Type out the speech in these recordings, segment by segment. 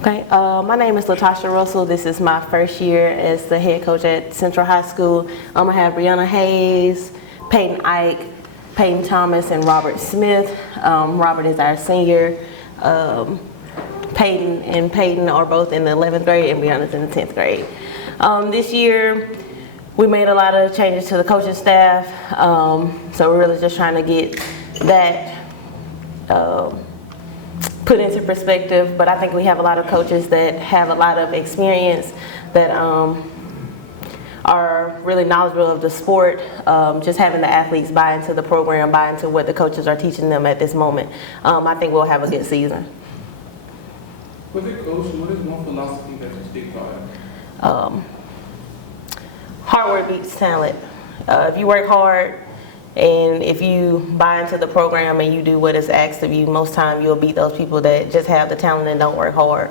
Okay, my name is Latasha Russell. This is my first year as the head coach at Central High School. I have Brianna Hayes, Peyton Ike, Peyton Thomas, and Robert Smith. Robert is our senior. Peyton are both in the 11th grade, and Brianna's in the 10th grade. This year, we made a lot of changes to the coaching staff, so we're really just trying to get that put into perspective. But I think we have a lot of coaches that have a lot of experience that are really knowledgeable of the sport. Just having the athletes buy into the program, buy into what the coaches are teaching them at this moment. I think we'll have a good season. With the coach, what is one philosophy that you stick by? Hard work beats talent. If you work hard and if you buy into the program and you do what is asked of you, most time you'll beat those people that just have the talent and don't work hard.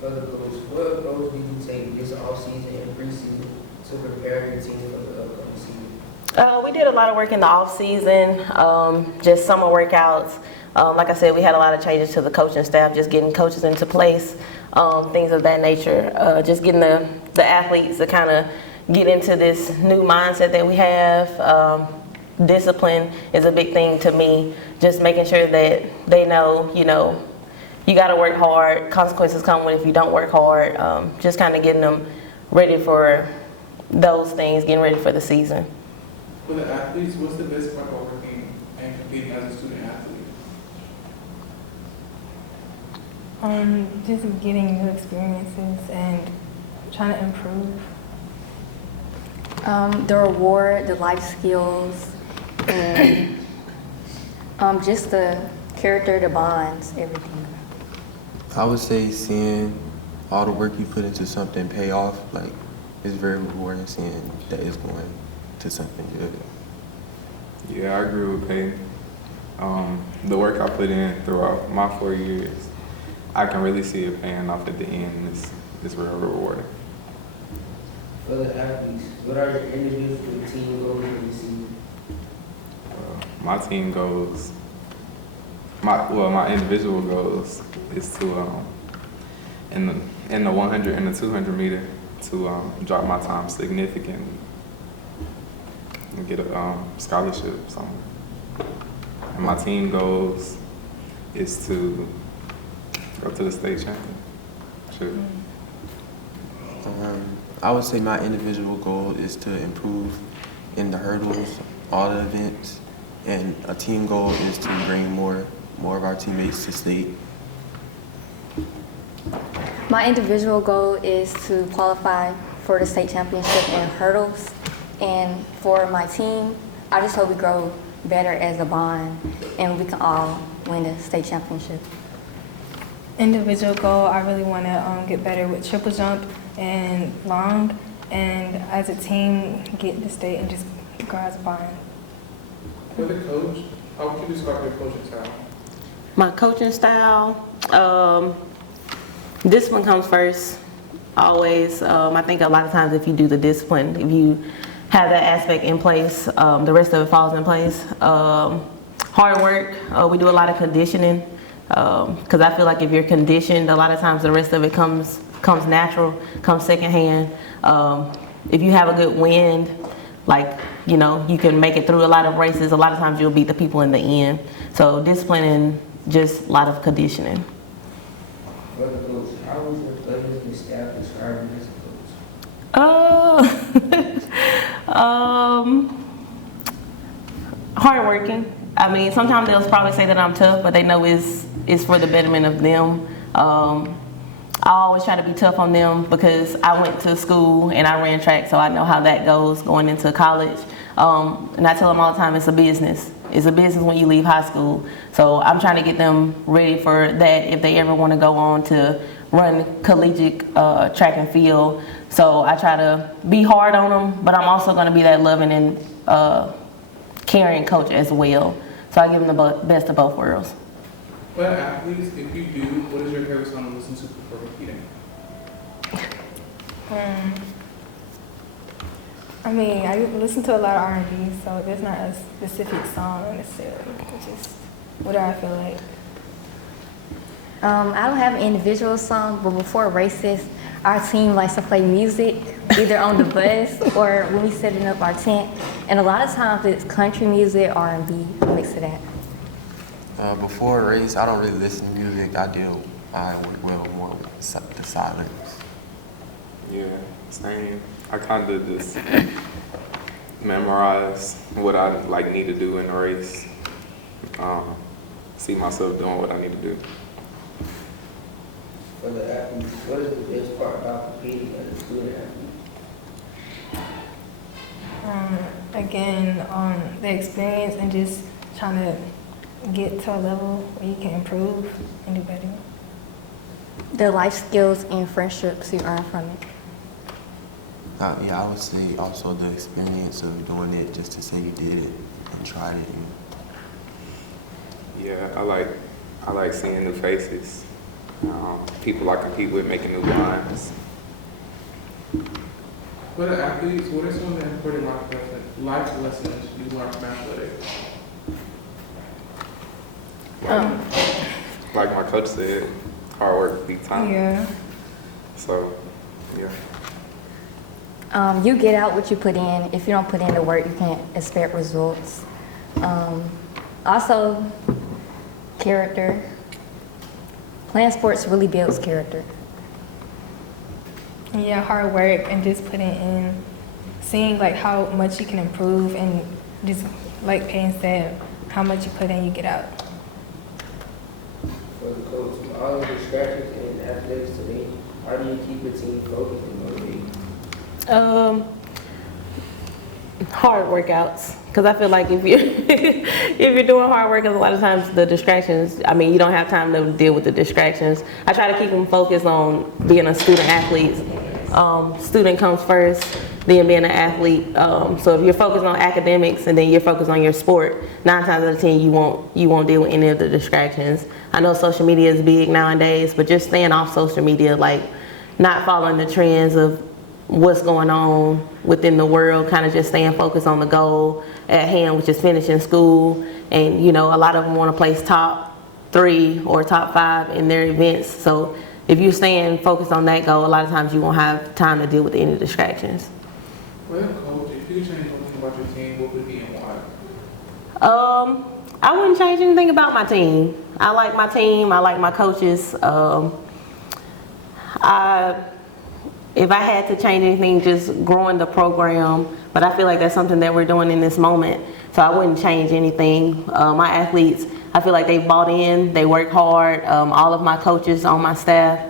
For the coach, what approach do you take this offseason and preseason to prepare your team for the upcoming season? We did a lot of work in the off season, just summer workouts. Like I said, we had a lot of changes to the coaching staff, just getting coaches into place, things of that nature. Just getting the athletes to kind of get into this new mindset that we have. Discipline is a big thing to me. Just making sure that they know, you got to work hard. Consequences come if you don't work hard. Just kind of getting them ready for those things, getting ready for the season. For the athletes, what's the best part of working and competing as a student athlete? Just getting new experiences and trying to improve. The reward, the life skills, and just the character, the bonds, everything. I would say seeing all the work you put into something pay off, it's very rewarding seeing that it's going to something good. Yeah, I agree with Peyton. The work I put in throughout my 4 years, I can really see it paying off at the end. It's real rewarding. For the athletes, what are your individual team goals for the season? My team goals, my individual goals is to in the 100 and the 200 meter to drop my time significantly and get a scholarship somewhere. And my team goals is to go to the state championship. I would say my individual goal is to improve in the hurdles, all the events, and a team goal is to bring more of our teammates to state. My individual goal is to qualify for the state championship in hurdles. And for my team, I just hope we grow better as a bond and we can all win the state championship. Individual goal, I really want to get better with triple jump and long, and as a team, get the state and just grow as a bond. For the coach, how would you describe your coaching style? My coaching style, discipline comes first, always. I think a lot of times if you do the discipline, if you have that aspect in place, the rest of it falls in place. Hard work, we do a lot of conditioning, because I feel like if you're conditioned, a lot of times the rest of it comes natural, comes secondhand. If you have a good wind, you can make it through a lot of races. A lot of times you'll beat the people in the end. So discipline and just a lot of conditioning. For the coach, how would your players and staff describe you as a coach? Hardworking. I mean, sometimes they'll probably say that I'm tough, but they know it's for the betterment of them. I always try to be tough on them because I went to school and I ran track, so I know how that goes going into college. And I tell them all the time, it's a business. It's a business when you leave high school. So I'm trying to get them ready for that if they ever want to go on to run collegiate track and field. So I try to be hard on them, but I'm also going to be that loving and caring coach as well. So I give them the best of both worlds. For athletes, if you do, what is your favorite song to listen to before competing? I listen to a lot of R&B, so there's not a specific song necessarily. It's just whatever I feel like. I don't have an individual song, but before races, our team likes to play music, either on the bus or when we setting up our tent. And a lot of times it's country music, R&B, a mix of that. Before a race, I don't really listen to music. I work well more with the silence. Yeah, same. I kind of just memorize what I need to do in the race. See myself doing what I need to do. For the athletes, what is the best part about competing as a student athlete? Again, the experience and just trying to get to a level where you can improve and do better. The life skills and friendships you earn from it. Yeah, I would say also the experience of doing it just to say you did it and tried it. Yeah, I like seeing new faces. People I compete with, making new bonds. For the athletes, what are some of the important life lessons you learned from athletics? Like my coach said, hard work beats time. Yeah. So, yeah. You get out what you put in. If you don't put in the work, you can't expect results. Also, character. Playing sports really builds character. Yeah, hard work and just putting in, seeing like how much you can improve and just like Payne said, how much you put in, you get out. For the coach, with all the distractions in athletics today, how do you keep your team focused and motivated? Hard workouts, because I feel like if you if you're doing hard workouts, a lot of times the distractions. I mean, you don't have time to deal with the distractions. I try to keep them focused on being a student athlete. Student comes first, then being an athlete. So if you're focused on academics and then you're focused on your sport, 9 times out of 10 you won't deal with any of the distractions. I know social media is big nowadays, but just staying off social media, like not following the trends of what's going on within the world, kind of just staying focused on the goal at hand, which is finishing school. And a lot of them want to place top 3 or top 5 in their events. So if you're staying focused on that goal, a lot of times you won't have time to deal with any distractions. Well, coach, if you could change one thing about your team, what would it be and why? I wouldn't change anything about my team. I like my team. I like my coaches. If I had to change anything, just growing the program, but I feel like that's something that we're doing in this moment, so I wouldn't change anything. My athletes, I feel like they bought in, they work hard. All of my coaches on my staff,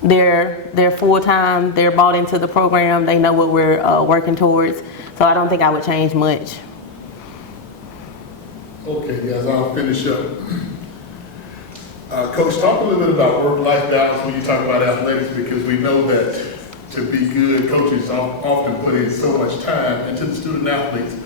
they're full-time, they're bought into the program, they know what we're working towards, so I don't think I would change much. Okay, guys, I'll finish up. Coach, talk a little bit about work-life balance when you talk about athletics, because we know that to be good, coaches often put in so much time. And to the student athletes,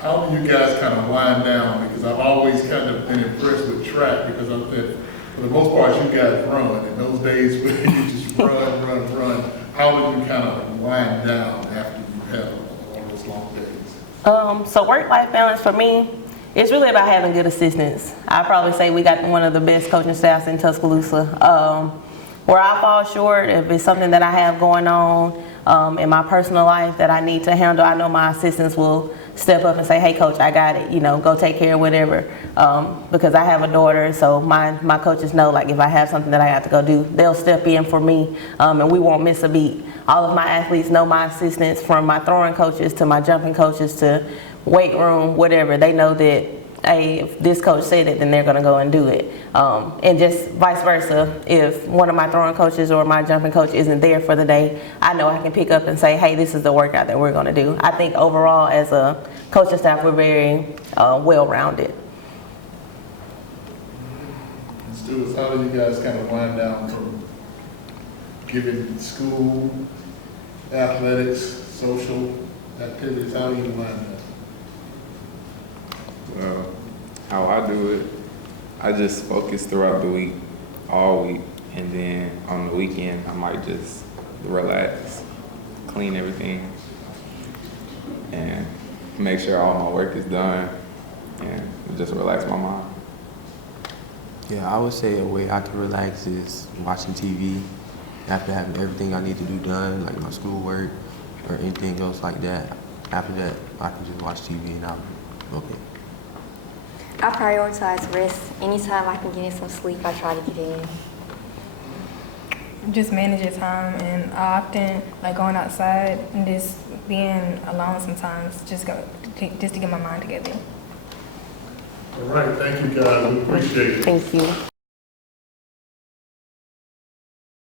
how do you guys kind of wind down? Because I've always kind of been impressed with track, because I think for the most part you guys run. In those days where you just run, how do you kind of wind down after you have all those long days? So work-life balance for me, it's really about having good assistants. I probably say we got one of the best coaching staffs in Tuscaloosa. Where I fall short, if it's something that I have going on in my personal life that I need to handle, I know my assistants will step up and say, hey coach, I got it, go take care of whatever. Because I have a daughter, so my coaches know, like, if I have something that I have to go do, they'll step in for me, and we won't miss a beat. All of my athletes know my assistants, from my throwing coaches to my jumping coaches to weight room, whatever. They know that, hey, if this coach said it, then they're going to go and do it. And just vice versa. If one of my throwing coaches or my jumping coach isn't there for the day, I know I can pick up and say, hey, this is the workout that we're going to do. I think overall, as a coaching staff, we're very well-rounded. Students, how do you guys kind of wind down from giving school, athletics, social activities? How do you wind down? Well, how I do it, I just focus throughout the week, all week, and then on the weekend, I might just relax, clean everything, and make sure all my work is done, and just relax my mind. Yeah, I would say a way I can relax is watching TV after having everything I need to do done, like my schoolwork or anything else like that. After that, I can just watch TV and I'll be okay. I prioritize rest. Anytime I can get in some sleep, I try to get in. Just manage your time, and I often like going outside and just being alone sometimes, just to get my mind together. All right, thank you guys, we appreciate it. Thank you.